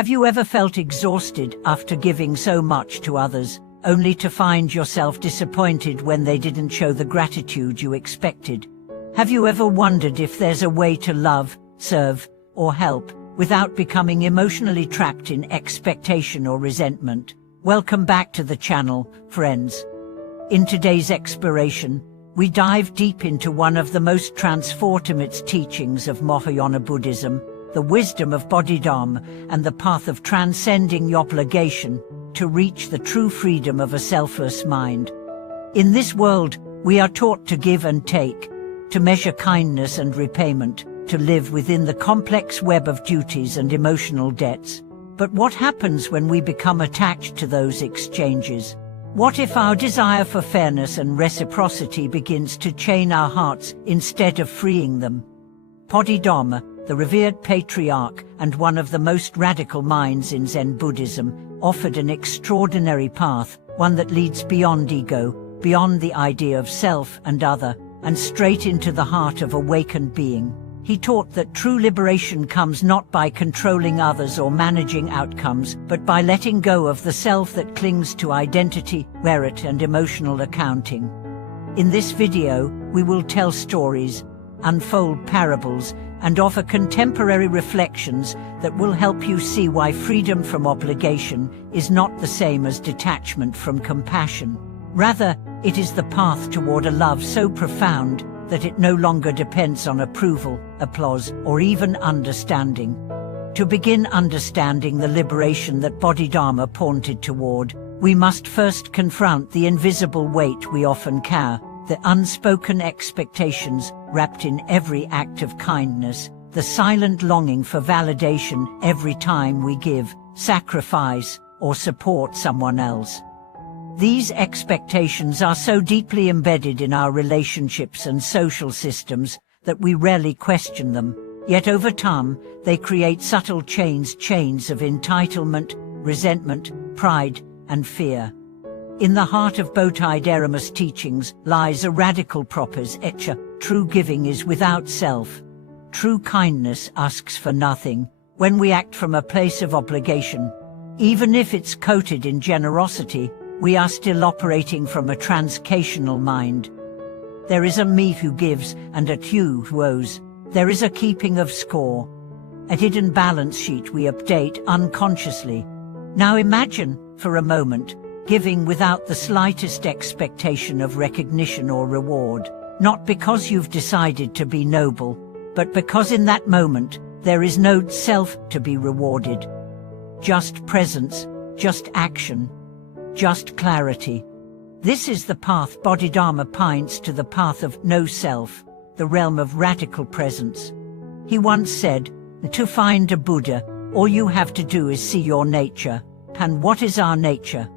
Have you ever felt exhausted after giving so much to others, only to find yourself disappointed when they didn't show the gratitude you expected? Have you ever wondered if there's a way to love, serve, or help, without becoming emotionally trapped in expectation or resentment? Welcome back to the channel, friends. In today's exploration, we dive deep into one of the most transformative teachings of Mahayana Buddhism, the wisdom of Bodhidharma and the path of transcending the obligation to reach the true freedom of a selfless mind. In this world, we are taught to give and take, to measure kindness and repayment, to live within the complex web of duties and emotional debts. But what happens when we become attached to those exchanges? What if our desire for fairness and reciprocity begins to chain our hearts instead of freeing them? Bodhidharma, the revered patriarch and one of the most radical minds in Zen Buddhism, offered an extraordinary path, one that leads beyond ego, beyond the idea of self and other, and straight into the heart of awakened being. He taught that true liberation comes not by controlling others or managing outcomes, but by letting go of the self that clings to identity, merit, and emotional accounting. In this video, we will tell stories, unfold parables, and offer contemporary reflections that will help you see why freedom from obligation is not the same as detachment from compassion. Rather, it is the path toward a love so profound that it no longer depends on approval, applause, or even understanding. To begin understanding the liberation that Bodhidharma pointed toward, we must first confront the invisible weight we often carry, the unspoken expectations wrapped in every act of kindness, the silent longing for validation every time we give, sacrifice, or support someone else. These expectations are so deeply embedded in our relationships and social systems that we rarely question them, yet over time, they create subtle chains of entitlement, resentment, pride, and fear. In the heart of Bodhidharma's teachings lies a radical proposition: true giving is without self. True kindness asks for nothing. When we act from a place of obligation, even if it's coated in generosity, we are still operating from a transactional mind. There is a me who gives and a you who owes. There is a keeping of score, a hidden balance sheet we update unconsciously. Now imagine, for a moment, giving without the slightest expectation of recognition or reward, not because you've decided to be noble, but because in that moment, there is no self to be rewarded. Just presence, just action, just clarity. This is the path Bodhidharma points to, the path of no self, the realm of radical presence. He once said, to find a Buddha, all you have to do is see your nature. And what is our nature?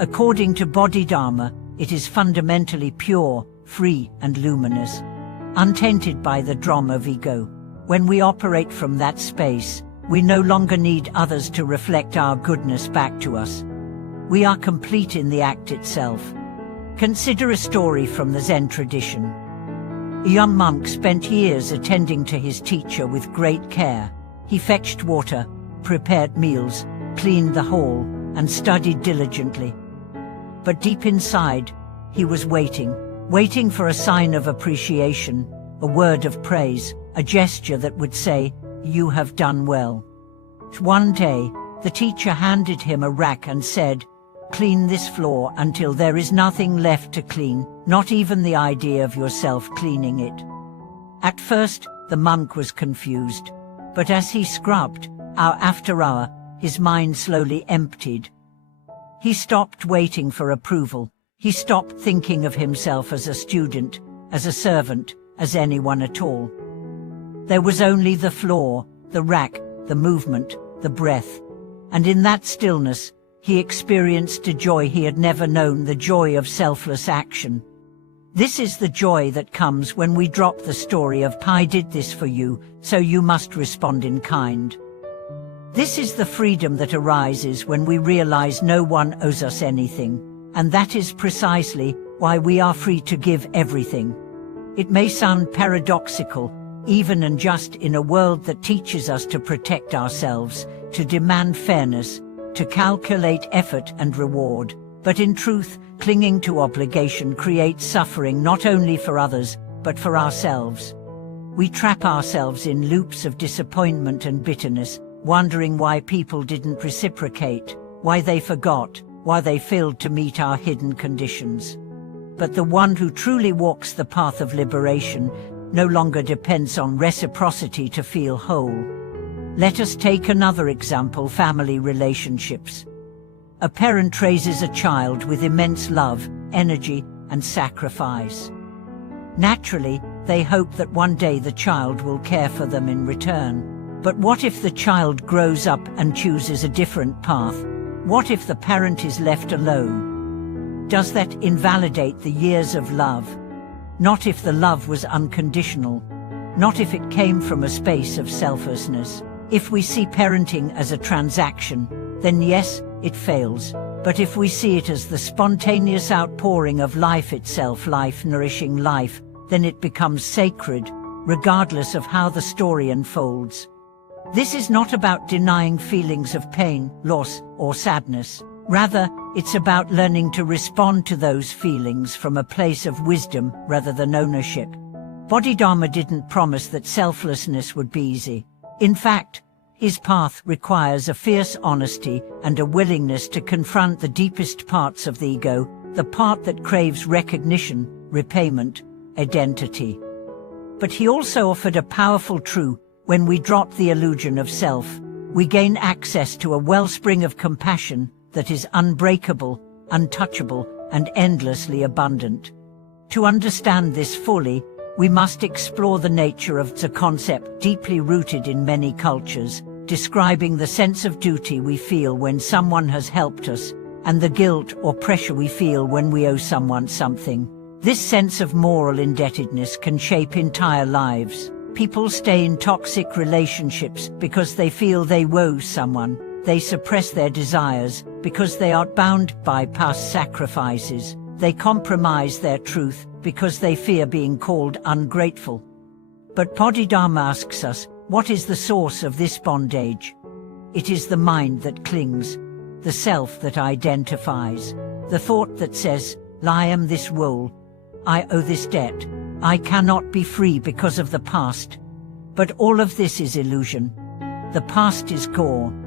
According to Bodhidharma, it is fundamentally pure, free, and luminous, untainted by the drama of ego. When we operate from that space, we no longer need others to reflect our goodness back to us. We are complete in the act itself. Consider a story from the Zen tradition. A young monk spent years attending to his teacher with great care. He fetched water, prepared meals, cleaned the hall, and studied diligently. But deep inside, he was waiting for a sign of appreciation, a word of praise, a gesture that would say, "You have done well." One day, the teacher handed him a rack and said, "Clean this floor until there is nothing left to clean, not even the idea of yourself cleaning it." At first, the monk was confused, but as he scrubbed, hour after hour, his mind slowly emptied. He stopped waiting for approval. He stopped thinking of himself as a student, as a servant, as anyone at all. There was only the floor, the rack, the movement, the breath. And in that stillness, he experienced a joy he had never known, the joy of selfless action. This is the joy that comes when we drop the story of "I did this for you, so you must respond in kind." This is the freedom that arises when we realize no one owes us anything, and that is precisely why we are free to give everything. It may sound paradoxical, even and just in a world that teaches us to protect ourselves, to demand fairness, to calculate effort and reward. But in truth, clinging to obligation creates suffering not only for others, but for ourselves. We trap ourselves in loops of disappointment and bitterness, wondering why people didn't reciprocate, why they forgot, why they failed to meet our hidden conditions. But the one who truly walks the path of liberation no longer depends on reciprocity to feel whole. Let us take another example: family relationships. A parent raises a child with immense love, energy, and sacrifice. Naturally, they hope that one day the child will care for them in return. But what if the child grows up and chooses a different path? What if the parent is left alone? Does that invalidate the years of love? Not if the love was unconditional. Not if it came from a space of selflessness. If we see parenting as a transaction, then yes, it fails. But if we see it as the spontaneous outpouring of life itself, life nourishing life, then it becomes sacred, regardless of how the story unfolds. This is not about denying feelings of pain, loss, or sadness. Rather, it's about learning to respond to those feelings from a place of wisdom rather than ownership. Bodhidharma didn't promise that selflessness would be easy. In fact, his path requires a fierce honesty and a willingness to confront the deepest parts of the ego, the part that craves recognition, repayment, identity. But he also offered a powerful truth: when we drop the illusion of self, we gain access to a wellspring of compassion that is unbreakable, untouchable, and endlessly abundant. To understand this fully, we must explore the nature of the concept deeply rooted in many cultures, describing the sense of duty we feel when someone has helped us, and the guilt or pressure we feel when we owe someone something. This sense of moral indebtedness can shape entire lives. People stay in toxic relationships because they feel they owe someone. They suppress their desires because they are bound by past sacrifices. They compromise their truth because they fear being called ungrateful. But Bodhidharma asks us, what is the source of this bondage? It is the mind that clings, the self that identifies, the thought that says, I am this role, I owe this debt, I cannot be free because of the past. But all of this is illusion. The past is gone.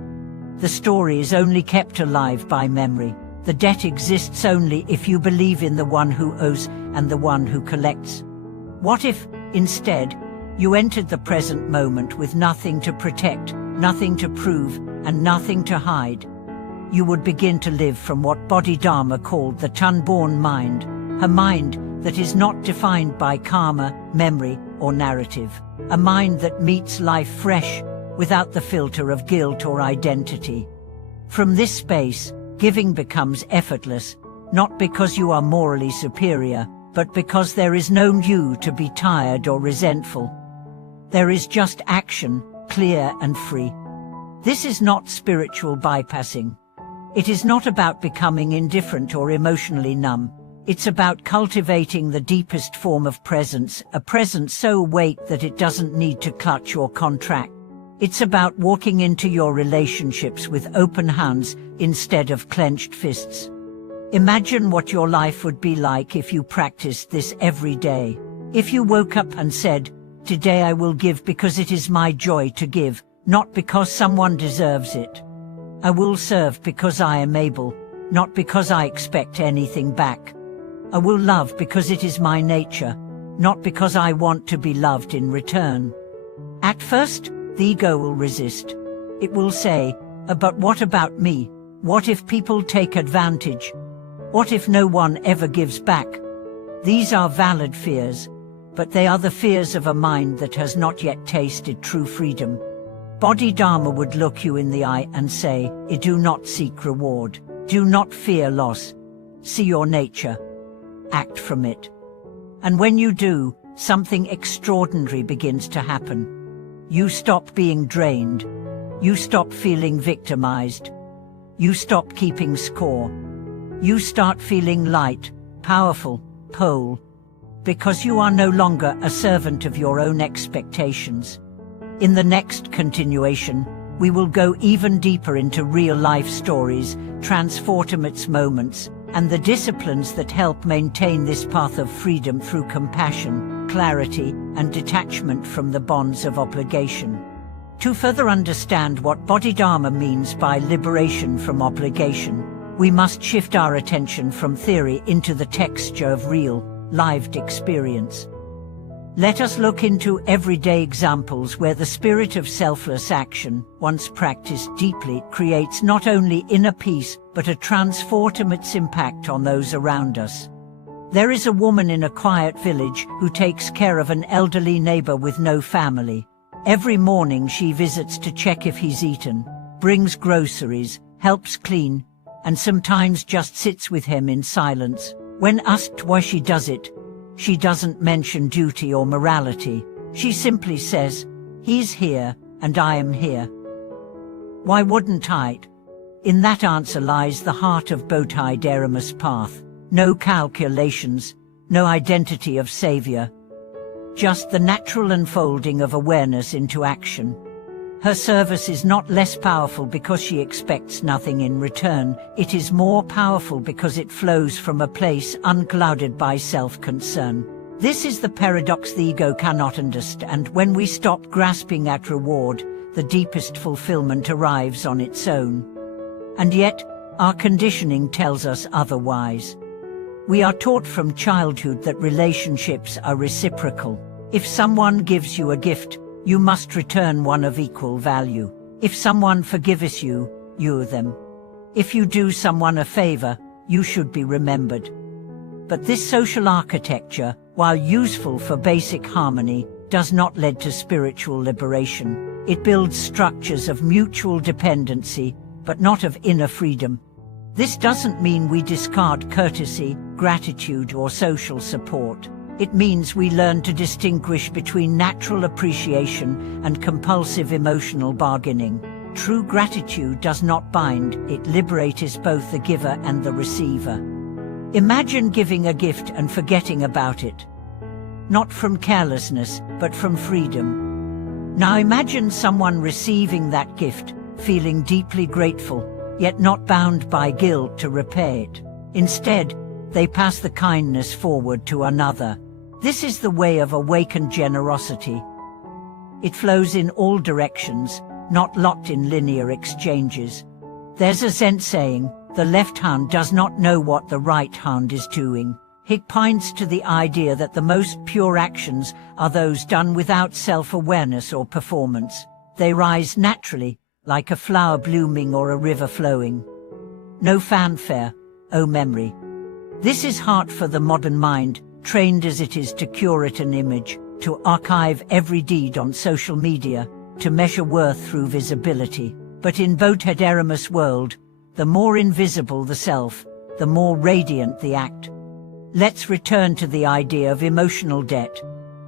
The story is only kept alive by memory. The debt exists only if you believe in the one who owes and the one who collects. What if, instead, you entered the present moment with nothing to protect, nothing to prove, and nothing to hide? You would begin to live from what Bodhidharma called the unborn mind, a mind that is not defined by karma, memory, or narrative, a mind that meets life fresh, without the filter of guilt or identity. From this space, giving becomes effortless, not because you are morally superior, but because there is no you to be tired or resentful. There is just action, clear and free. This is not spiritual bypassing. It is not about becoming indifferent or emotionally numb. It's about cultivating the deepest form of presence, a presence so awake that it doesn't need to clutch or contract. It's about walking into your relationships with open hands instead of clenched fists. Imagine what your life would be like if you practiced this every day. If you woke up and said, "Today I will give because it is my joy to give, not because someone deserves it. I will serve because I am able, not because I expect anything back. I will love because it is my nature, not because I want to be loved in return." At first, the ego will resist. It will say, "But what about me? What if people take advantage? What if no one ever gives back?" These are valid fears, but they are the fears of a mind that has not yet tasted true freedom. Bodhidharma would look you in the eye and say, "Do not seek reward. Do not fear loss. See your nature. Act from it." And when you do, something extraordinary begins to happen. You stop being drained. You stop feeling victimized. You stop keeping score. You start feeling light, powerful, whole, because you are no longer a servant of your own expectations. In the next continuation, We will go even deeper into real-life stories, transformative moments, and the disciplines that help maintain this path of freedom through compassion, clarity, and detachment from the bonds of obligation. To further understand what Bodhidharma means by liberation from obligation, we must shift our attention from theory into the texture of real, lived experience. Let us look into everyday examples where the spirit of selfless action, once practiced deeply, creates not only inner peace but a transformative impact on those around us. There is a woman in a quiet village who takes care of an elderly neighbor with no family. Every morning she visits to check if he's eaten, brings groceries, helps clean, and sometimes just sits with him in silence. When asked why she does it, she doesn't mention duty or morality. She simply says, "He's here, and I am here. Why wouldn't I?" In that answer lies the heart of Bodhidharma's path. No calculations, no identity of savior. Just the natural unfolding of awareness into action. Her service is not less powerful because she expects nothing in return. It is more powerful because it flows from a place unclouded by self-concern. This is the paradox the ego cannot understand. When we stop grasping at reward, the deepest fulfillment arrives on its own. And yet, our conditioning tells us otherwise. We are taught from childhood that relationships are reciprocal. If someone gives you a gift, you must return one of equal value. If someone forgives you, you owe them. If you do someone a favor, you should be remembered. But this social architecture, while useful for basic harmony, does not lead to spiritual liberation. It builds structures of mutual dependency, but not of inner freedom. This doesn't mean we discard courtesy, gratitude, or social support. It means we learn to distinguish between natural appreciation and compulsive emotional bargaining. True gratitude does not bind, it liberates both the giver and the receiver. Imagine giving a gift and forgetting about it. Not from carelessness, but from freedom. Now imagine someone receiving that gift, feeling deeply grateful, yet not bound by guilt to repay it. Instead, they pass the kindness forward to another. This is the way of awakened generosity. It flows in all directions, not locked in linear exchanges. There's a Zen saying, "The left hand does not know what the right hand is doing." It points to the idea that the most pure actions are those done without self-awareness or performance. They rise naturally, like a flower blooming or a river flowing. No fanfare, oh memory. This is hard for the modern mind, trained as it is to curate an image, to archive every deed on social media, to measure worth through visibility. But in Bodhidharma's world, the more invisible the self, the more radiant the act. Let's return to the idea of emotional debt,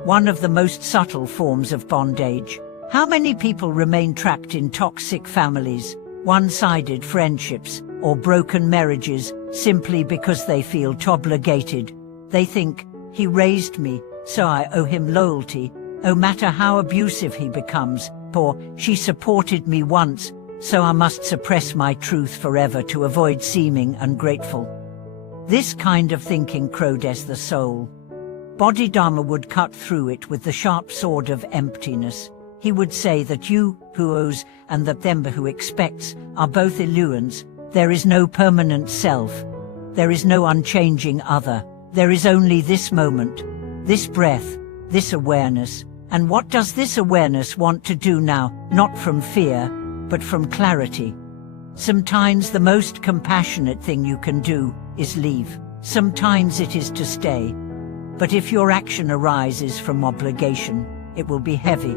one of the most subtle forms of bondage. How many people remain trapped in toxic families, one-sided friendships, or broken marriages simply because they feel obligated? They think, "He raised me, so I owe him loyalty, no matter how abusive he becomes," or "She supported me once, so I must suppress my truth forever to avoid seeming ungrateful." This kind of thinking corrodes the soul. Bodhidharma would cut through it with the sharp sword of emptiness. He would say that you who owes and that them who expects are both illusions. There is no permanent self. There is no unchanging other. There is only this moment, this breath, this awareness. And what does this awareness want to do now? Not from fear, but from clarity. Sometimes the most compassionate thing you can do is leave. Sometimes it is to stay. But if your action arises from obligation, it will be heavy.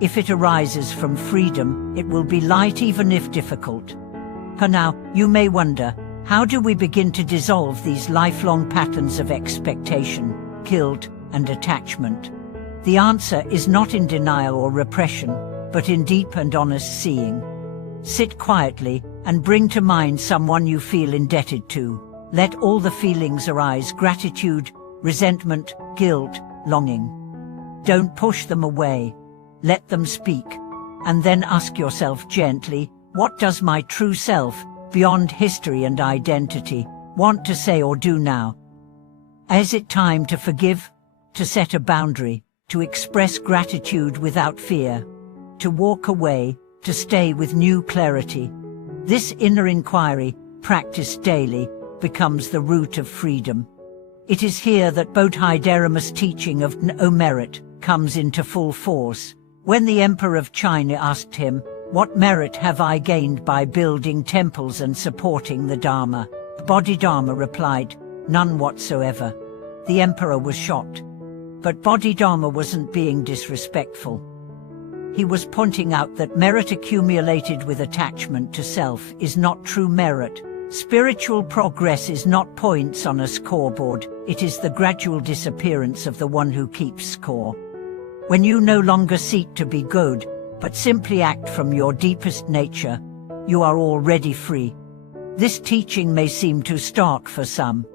If it arises from freedom, it will be light even if difficult. For now, you may wonder, how do we begin to dissolve these lifelong patterns of expectation, guilt, and attachment? The answer is not in denial or repression, but in deep and honest seeing. Sit quietly and bring to mind someone you feel indebted to. Let all the feelings arise: gratitude, resentment, guilt, longing. Don't push them away. Let them speak. And then ask yourself gently, what does my true self, beyond history and identity, want to say or do now? Is it time to forgive, to set a boundary, to express gratitude without fear, to walk away, to stay with new clarity? This inner inquiry, practiced daily, becomes the root of freedom. It is here that Bodhidharma's teaching of no merit comes into full force. When the Emperor of China asked him, "What merit have I gained by building temples and supporting the Dharma?" Bodhidharma replied, "None whatsoever." The Emperor was shocked. But Bodhidharma wasn't being disrespectful. He was pointing out that merit accumulated with attachment to self is not true merit. Spiritual progress is not points on a scoreboard, it is the gradual disappearance of the one who keeps score. When you no longer seek to be good, but simply act from your deepest nature, you are already free. This teaching may seem too stark for some,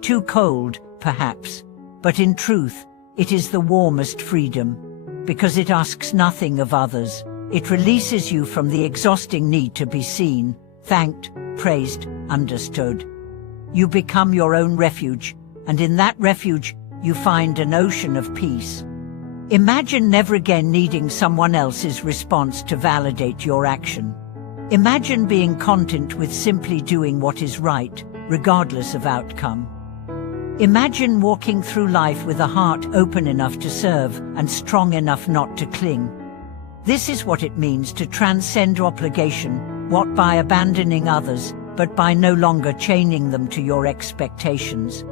too cold, perhaps, but in truth, it is the warmest freedom, because it asks nothing of others. It releases you from the exhausting need to be seen, thanked, praised, understood. You become your own refuge, and in that refuge, you find an ocean of peace. Imagine never again needing someone else's response to validate your action. Imagine being content with simply doing what is right, regardless of outcome. Imagine walking through life with a heart open enough to serve and strong enough not to cling. This is what it means to transcend obligation, not by abandoning others, but by no longer chaining them to your expectations.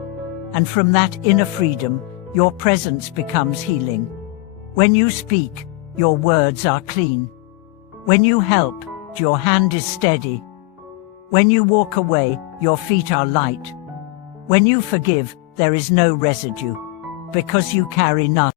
And from that inner freedom, your presence becomes healing. When you speak, your words are clean. When you help, your hand is steady. When you walk away, your feet are light. When you forgive, there is no residue, because you carry nothing.